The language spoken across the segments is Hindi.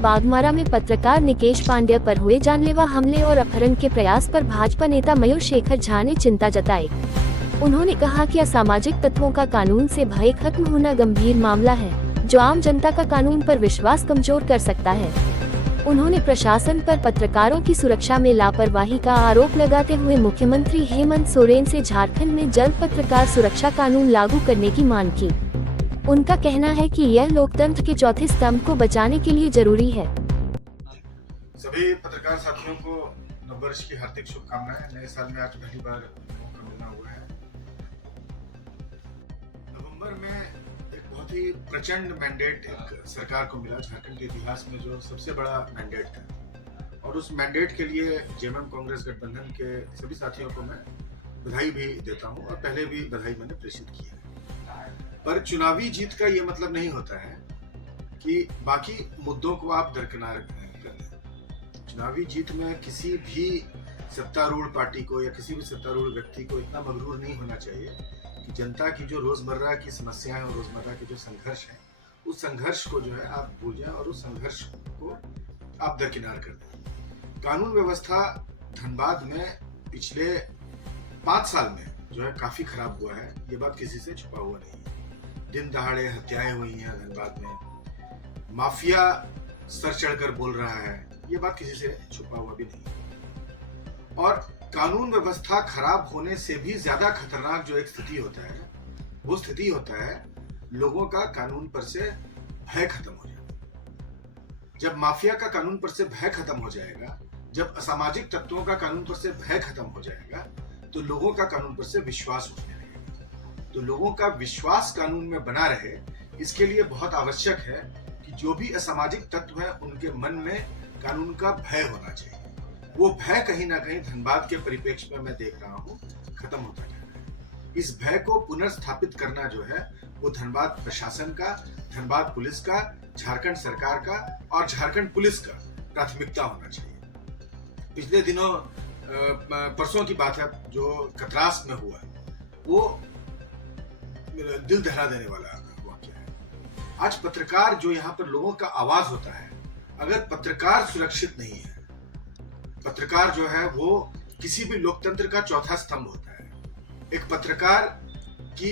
बाघमारा में पत्रकार निकेश पांड्या पर हुए जानलेवा हमले और अपहरण के प्रयास पर भाजपा नेता मयूर शेखर झा ने चिंता जताई। उन्होंने कहा कि असामाजिक तत्वों का कानून से भय खत्म होना गंभीर मामला है, जो आम जनता का कानून पर विश्वास कमजोर कर सकता है। उन्होंने प्रशासन पर पत्रकारों की सुरक्षा में लापरवाही का आरोप लगाते हुए मुख्यमंत्री हेमंत सोरेन से झारखंड में जल्द पत्रकार सुरक्षा कानून लागू करने की मांग की। उनका कहना है कि यह लोकतंत्र के चौथे स्तंभ को बचाने के लिए जरूरी है। सभी पत्रकार साथियों को नववर्ष की हार्दिक शुभकामनाएं। नए साल में आज पहली बार मौका मिलना हुआ है। नवंबर में एक बहुत ही प्रचंड मैंडेट एक सरकार को मिला, झारखंड के इतिहास में जो सबसे बड़ा मैंडेट था, और उस मैंडेट के लिए जेएमएम कांग्रेस गठबंधन के सभी साथियों को मैं बधाई भी देता हूं, और पहले भी बधाई मैंने प्रेषित की है। पर चुनावी जीत का ये मतलब नहीं होता है कि बाकी मुद्दों को आप दरकिनार कर दें। चुनावी जीत में किसी भी सत्तारूढ़ पार्टी को या किसी भी सत्तारूढ़ व्यक्ति को इतना मगरूर नहीं होना चाहिए कि जनता की जो रोजमर्रा की समस्याएं और रोजमर्रा के जो संघर्ष है, उस संघर्ष को जो है आप भूल जाएं और उस संघर्ष को आप दरकिनार कर दें। कानून व्यवस्था धनबाद में पिछले 5 साल में जो है काफी खराब हुआ है, ये बात किसी से छुपा हुआ नहीं है। दिन दहाड़े हत्याएं हुई हैं धनबाद में, माफिया सर चढ़कर बोल रहा है, ये बात किसी से छुपा हुआ भी नहीं। और कानून व्यवस्था खराब होने से भी ज्यादा खतरनाक जो एक स्थिति होता है, वो स्थिति होता है लोगों का कानून पर से भय खत्म हो जाएगा। जब माफिया का कानून पर से भय खत्म हो जाएगा, जब असामाजिक तत्वों का कानून पर से भय खत्म हो जाएगा, तो लोगों का कानून पर से विश्वास उठने लगेगा। तो लोगों का विश्वास कानून में बना रहे, इसके लिए बहुत आवश्यक है कि जो भी असामाजिक तत्व है उनके मन में कानून का भय होना चाहिए। वो भय कहीं ना कहीं धनबाद के परिप्रेक्ष्य में मैं देख रहा हूँ खत्म होता जा रहा है। इस भय को पुनर्स्थापित करना जो है वो धनबाद प्रशासन का, धनबाद पुलिस का, झारखंड सरकार का और झारखंड पुलिस का प्राथमिकता होना चाहिए। पिछले दिनों परसों की बात है, जो कतरास में हुआ, वो दिल दहला देने वाला वाकया है। आज पत्रकार जो यहाँ पर लोगों का आवाज होता है, अगर पत्रकार सुरक्षित नहीं है, पत्रकार जो है वो किसी भी लोकतंत्र का चौथा स्तंभ होता है। एक पत्रकार की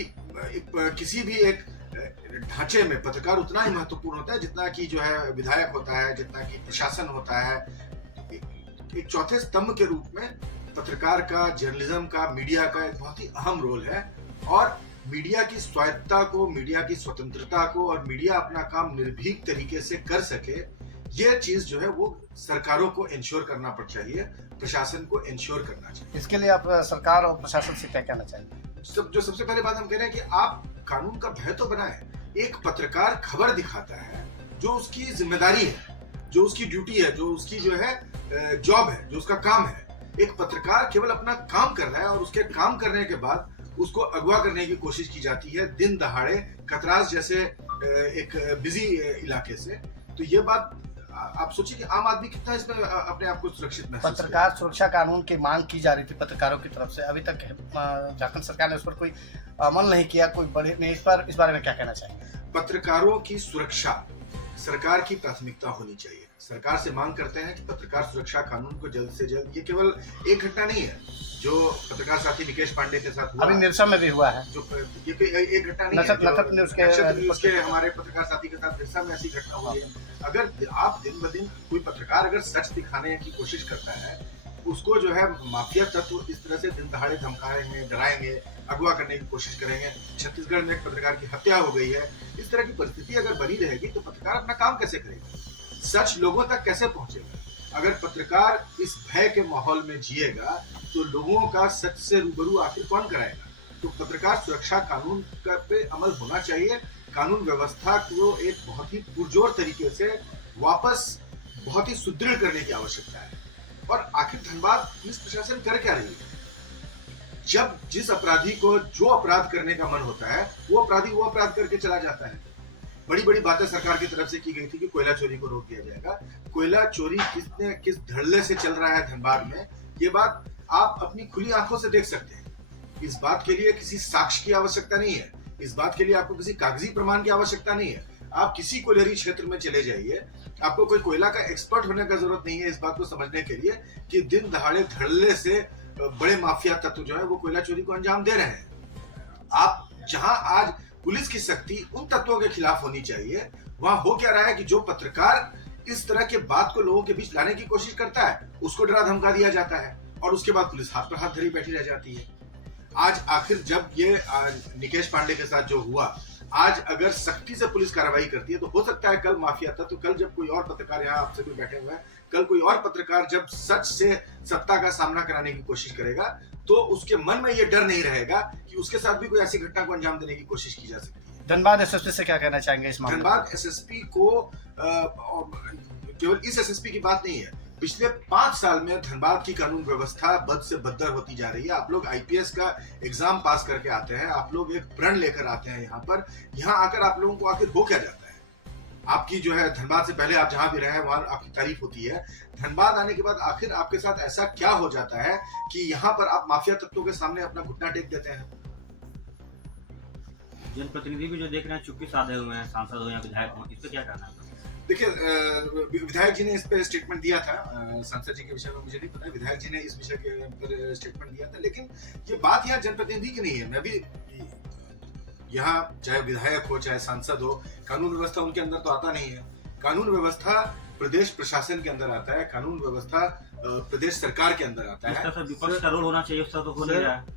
किसी भी एक ढांचे में पत्रकार उतना ही महत्वपूर्ण होता है जितना कि जो है विधायक होता है, जितना कि प्रशासन होता है। एक चौथे स्तंभ के रूप में पत्रकार का, जर्नलिज्म का, मीडिया का एक बहुत ही अहम रोल है। और मीडिया की स्वायत्तता को, मीडिया की स्वतंत्रता को और मीडिया अपना काम निर्भीक तरीके से कर सके, ये चीज जो है वो सरकारों को इंश्योर करना पड़ चाहिए, प्रशासन को इंश्योर करना चाहिए। इसके लिए आप सरकार और प्रशासन से क्या कहना चाहिए? जो सबसे पहले बात हम कह रहे हैं कि आप कानून का भय तो बनाएं। एक पत्रकार खबर दिखाता है, जो उसकी जिम्मेदारी है, जो उसकी ड्यूटी है, जो उसकी जो है जॉब है, जो उसका काम है। एक पत्रकार केवल अपना काम कर रहा है और उसके काम करने के बाद उसको अगवा करने की कोशिश की जाती है दिन दहाड़े, कतरास जैसे एक बिजी इलाके से। तो ये बात आप सोचिए कि आम आदमी कितना इसमें अपने आप को सुरक्षित महसूस करे। पत्रकार सुरक्षा कानून की मांग की जा रही थी पत्रकारों की तरफ से, अभी तक झारखंड सरकार ने उस पर कोई अमल नहीं किया, कोई बड़े नहीं। इस बारे में क्या कहना चाहेंगे? पत्रकारों की सुरक्षा सरकार की प्राथमिकता होनी चाहिए। सरकार से मांग करते हैं कि पत्रकार सुरक्षा कानून को जल्द से जल्द, ये केवल एक घटना नहीं है जो पत्रकार साथी निकेश पांडे के साथ हुआ, अभी निरसा में भी हुआ है, जो ये एक घटना नहीं है। नक्षत्र न्यूज़ के हमारे पत्रकार साथी के साथ निरसा में ऐसी घटना हुई है। अगर आप दिन ब दिन कोई पत्रकार अगर सच दिखाने की कोशिश करता है, उसको जो है माफिया तत्व इस तरह से दिन दहाड़े धमकाएंगे, डराएंगे, अगवा करने की कोशिश करेंगे। छत्तीसगढ़ में एक पत्रकार की हत्या हो गई है। इस तरह की परिस्थिति अगर बनी रहेगी तो पत्रकार अपना काम कैसे करेगा, सच लोगों तक कैसे पहुंचेगा? अगर पत्रकार इस भय के माहौल में जिएगा तो लोगों का सच से रूबरू आखिर कौन कराएगा? तो पत्रकार सुरक्षा कानून का पे अमल होना चाहिए। कानून व्यवस्था को एक बहुत ही पुरजोर तरीके से वापस बहुत ही सुदृढ़ करने की आवश्यकता है। और आखिर धनबाद पुलिस प्रशासन कर क्या रही है? जब जिस अपराधी को जो अपराध करने का मन होता है, वो अपराधी वो अपराध करके चला जाता है। बड़ी बड़ी बातें सरकार की तरफ से की गई थी कि कोयला चोरी को रोक दिया जाएगा। कोयला चोरी किस धड़ल्ले से चल रहा है धनबाद में, ये बात आप अपनी खुली आंखों से देख सकते हैं। इस बात के लिए किसी साक्ष्य की आवश्यकता नहीं है, इस बात के लिए आपको किसी कागजी प्रमाण की आवश्यकता नहीं है। आप किसी कोयलरी क्षेत्र में चले जाइए, आपको कोई कोयला का एक्सपर्ट होने का जरूरत नहीं है इस बात को समझने के लिए कि दिन दहाड़े धड़ल्ले से बड़े माफिया तत्व जो है वो कोयला चोरी को अंजाम दे रहे हैं। आप जहां आज पुलिस की सख्ती उन तत्वों के खिलाफ होनी चाहिए, वहां हो क्या रहा है कि जो पत्रकार इस तरह के बात को लोगों के बीच लाने की कोशिश करता है उसको डरा धमका दिया जाता है और उसके बाद पुलिस हाथ पर हाथ धरी बैठी रह जाती है। आज आखिर जब ये निकेश पांडे के साथ जो हुआ, आज अगर सख्ती से पुलिस कार्रवाई करती है तो हो सकता है कल माफिया था, तो कल जब कोई और पत्रकार यहाँ आपसे भी बैठे हुए हैं, कल कोई और पत्रकार जब सच से सत्ता का सामना कराने की कोशिश करेगा तो उसके मन में ये डर नहीं रहेगा कि उसके साथ भी कोई ऐसी घटना को अंजाम देने की कोशिश की जा सकती है। धनबाद एसएसपी से क्या कहना चाहेंगे इस मामले में? धनबाद एसएसपी को केवल इस एसएसपी की बात नहीं है, पिछले 5 साल में धनबाद की कानून व्यवस्था बद से बदतर होती जा रही है। आप लोग आईपीएस का एग्जाम पास करके आते हैं, आप लोग एक प्रण लेकर आते हैं यहाँ पर, यहाँ आकर आप लोगों को आखिर हो क्या जाता है? आपकी जो है धनबाद से पहले आप जहां भी रहे हैं वहां आपकी तारीफ होती है, धनबाद आने के बाद आखिर आपके साथ ऐसा क्या हो जाता है कि यहाँ पर आप माफिया तत्वों के सामने अपना घुटना टेक देते हैं? जनप्रतिनिधि भी जो देख रहे हैं चुप्पी साधे हुए हैं, सांसद हो या विधायक हो, इस पे क्या कहना है? देखिए, विधायक जी ने इस पे स्टेटमेंट दिया था, सांसद जी के विषय में मुझे नहीं पता, विधायक जी ने इस विषय के ऊपर स्टेटमेंट दिया था, लेकिन ये बात यहाँ जनप्रतिनिधि की नहीं है। मैं भी यहाँ चाहे विधायक हो चाहे सांसद हो, कानून व्यवस्था उनके अंदर तो आता नहीं है। कानून व्यवस्था प्रदेश प्रशासन के अंदर आता है, कानून व्यवस्था प्रदेश सरकार के अंदर आता है। सर विपक्ष का रोल होना चाहिए, उसका तो हो नहीं रहा है।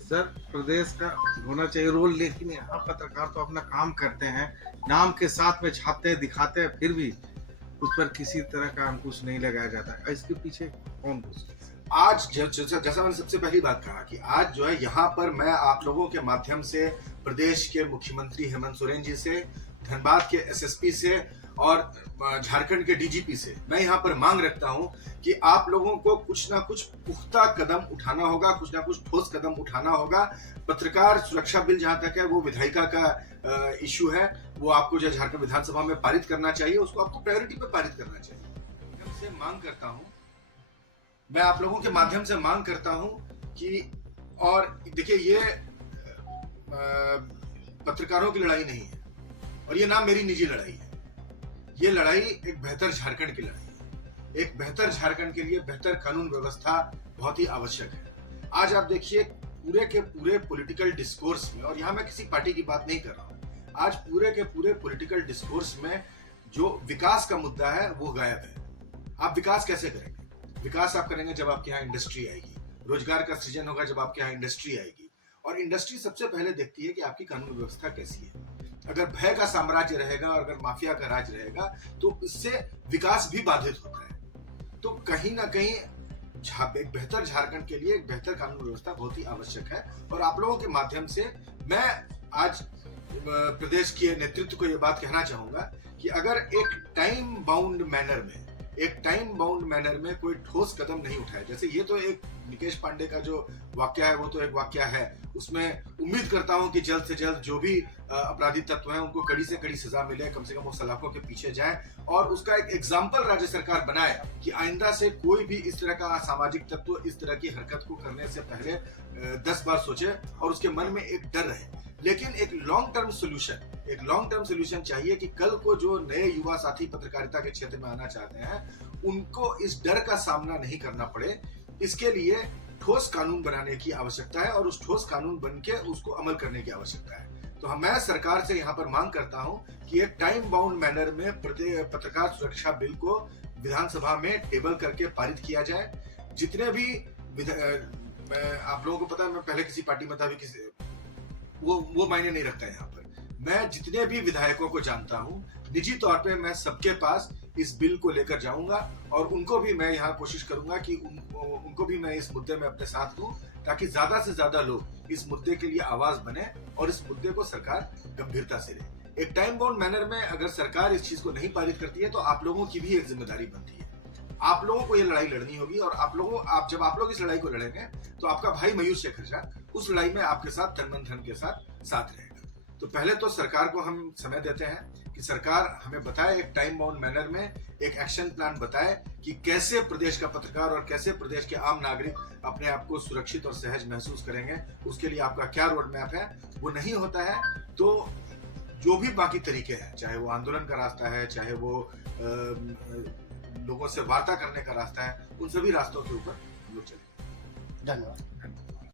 सर प्रदेश का होना चाहिए रोल, लेकिन यहाँ पत्रकार तो अपना काम करते हैं, नाम के साथ में छापते हैं, दिखाते हैं, फिर भी उस पर किसी तरह का अंकुश नहीं लगाया जाता है। इसके पीछे कौन दोषी? आज जैसा मैंने सबसे पहली बात कहा कि आज जो है यहाँ पर मैं आप लोगों के माध्यम से प्रदेश के मुख्यमंत्री हेमंत सोरेन जी से, धनबाद के एसएसपी से और झारखंड के डीजीपी से मैं यहाँ पर मांग रखता हूँ कि आप लोगों को कुछ ना कुछ पुख्ता कदम उठाना होगा, कुछ ना कुछ ठोस कदम उठाना होगा। पत्रकार सुरक्षा बिल जहाँ तक है वो विधायिका का इश्यू है, वो आपको जो झारखंड विधानसभा में पारित करना चाहिए, उसको आपको प्रायोरिटी पे पारित करना चाहिए। मैं मांग करता हूँ, मैं आप लोगों के माध्यम से मांग करता हूँ कि, और देखिए ये पत्रकारों की लड़ाई नहीं है और ये ना मेरी निजी लड़ाई है, ये लड़ाई एक बेहतर झारखंड की लड़ाई है। एक बेहतर झारखंड के लिए बेहतर कानून व्यवस्था बहुत ही आवश्यक है। आज आप देखिए पूरे के पूरे पॉलिटिकल डिस्कोर्स में, और यहाँ मैं किसी पार्टी की बात नहीं कर रहा हूँ, आज पूरे के पूरे पॉलिटिकल डिस्कोर्स में जो विकास का मुद्दा है वो गायब है। आप विकास कैसे करेंगे? विकास आप करेंगे जब आपके यहाँ इंडस्ट्री आएगी, रोजगार का सृजन होगा जब आपके यहाँ इंडस्ट्री आएगी, और इंडस्ट्री सबसे पहले देखती है कि आपकी कानून व्यवस्था कैसी है। अगर भय का साम्राज्य रहेगा और अगर माफिया का राज रहेगा तो इससे विकास भी बाधित होता है। तो कहीं ना कहीं एक बेहतर झारखंड के लिए एक बेहतर कानून व्यवस्था बहुत ही आवश्यक है। और आप लोगों के माध्यम से मैं आज प्रदेश के नेतृत्व को यह बात कहना चाहूंगा कि अगर एक टाइम बाउंड मैनर में कोई ठोस कदम नहीं उठाए, जैसे ये तो एक निकेश पांडे का जो वाक्य है वो तो एक वाक्य है, उसमें उम्मीद करता हूं कि जल्द से जल्द जो भी अपराधी तत्व हैं उनको कड़ी से कड़ी सजा मिले, कम से कम वो सलाखों के पीछे जाए और उसका एक एग्जाम्पल राज्य सरकार बनाए कि आइंदा से कोई भी इस तरह का असामाजिक तत्व इस तरह की हरकत को करने से पहले 10 बार सोचे और उसके मन में एक डर रहे। लेकिन एक लॉन्ग टर्म सोल्यूशन चाहिए कि कल को जो नए युवा साथी पत्रकारिता के क्षेत्र में आना चाहते हैं उनको इस डर का सामना नहीं करना पड़े। इसके लिए ठोस कानून बनाने की आवश्यकता है और उस ठोस कानून बन के उसको अमल करने की आवश्यकता है। तो मैं सरकार से यहाँ पर मांग करता हूँ कि एक टाइम बाउंड मैनर में पत्रकार सुरक्षा बिल को विधानसभा में टेबल करके पारित किया जाए। जितने भी मैं आप लोगों को पता है मैं पहले किसी पार्टी में था, अभी किसी वो मायने नहीं रखता है। यहाँ पर मैं जितने भी विधायकों को जानता हूँ निजी तौर पे मैं सबके पास इस बिल को लेकर जाऊंगा और उनको भी मैं यहाँ कोशिश करूंगा कि उनको भी मैं इस मुद्दे में अपने साथ दूं ताकि ज्यादा से ज्यादा लोग इस मुद्दे के लिए आवाज बने और इस मुद्दे को सरकार गंभीरता से ले। एक टाइम बाउंड मैनर में अगर सरकार इस चीज को नहीं पारित करती है तो आप लोगों की भी एक जिम्मेदारी बनती है। आप लोगों को ये लड़ाई लड़नी होगी और जब आप लोग इस लड़ाई को लड़ेंगे तो आपका भाई मयूर शेखर झा उस लड़ाई में आपके साथ तन मन धन के साथ रहेगा। तो पहले तो सरकार को हम समय देते हैं कि सरकार हमें बताए एक टाइम बाउंड मैनर में एक एक्शन प्लान बताए कि कैसे प्रदेश का पत्रकार और कैसे प्रदेश के आम नागरिक अपने आप को सुरक्षित और सहज महसूस करेंगे। उसके लिए आपका क्या रोड मैप है। वो नहीं होता है तो जो भी बाकी तरीके हैं, चाहे वो आंदोलन का रास्ता है, चाहे वो लोगों से वार्ता करने का रास्ता है, उन सभी रास्तों के ऊपर हम लोग चलेंगे। धन्यवाद।